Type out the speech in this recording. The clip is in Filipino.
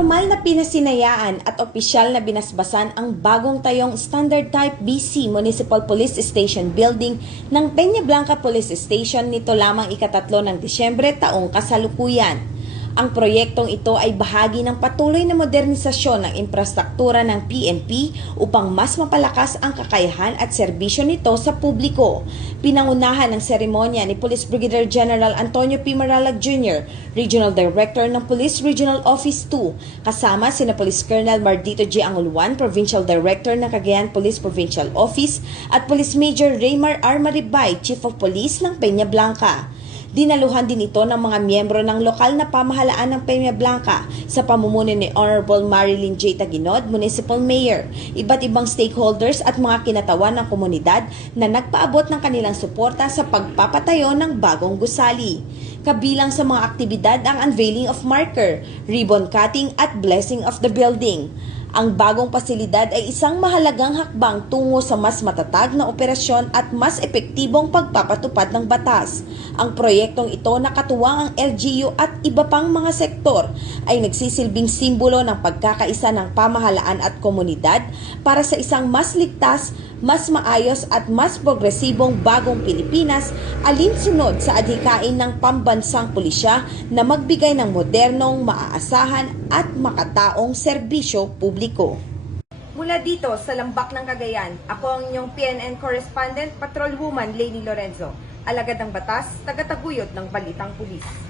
Formal na pinasinayaan at opisyal na binasbasan ang bagong tayong Standard Type BC Municipal Police Station Building ng Peña Blanca Police Station nito lamang ika-3 ng Disyembre taong kasalukuyan. Ang proyektong ito ay bahagi ng patuloy na modernisasyon ng infrastruktura ng PNP upang mas mapalakas ang kakayahan at serbisyo nito sa publiko. Pinangunahan ng seremonya ni Police Brigadier General Antonio P. Maralag Jr., Regional Director ng Police Regional Office 2, kasama sina Police Colonel Mardito G. Anguluan, Provincial Director ng Cagayan Police Provincial Office, at Police Major Raymar R. Maribay, Chief of Police ng Peña Blanca. Dinaluhan din ito ng mga miyembro ng lokal na pamahalaan ng Peña Blanca sa pamumuno ni Honorable Marilyn J. Taguinod, Municipal Mayor, iba't ibang stakeholders at mga kinatawan ng komunidad na nagpaabot ng kanilang suporta sa pagpapatayo ng bagong gusali. Kabilang sa mga aktibidad ang unveiling of marker, ribbon cutting at blessing of the building. Ang bagong pasilidad ay isang mahalagang hakbang tungo sa mas matatag na operasyon at mas epektibong pagpapatupad ng batas. Ang proyektong ito na katuwang ang LGU at iba pang mga sektor ay nagsisilbing simbolo ng pagkakaisa ng pamahalaan at komunidad para sa isang mas ligtas, mas maayos at mas progresibong bagong Pilipinas alinsunod sa adhikain ng pambansang pulisya na magbigay ng modernong, maaasahan at makataong serbisyo publiko. Mula dito sa Lambak ng Cagayan, ako ang inyong PNN Correspondent, Patrolwoman Lainey Lorenzo, alagad ng batas, tagataguyod ng Balitang Pulis.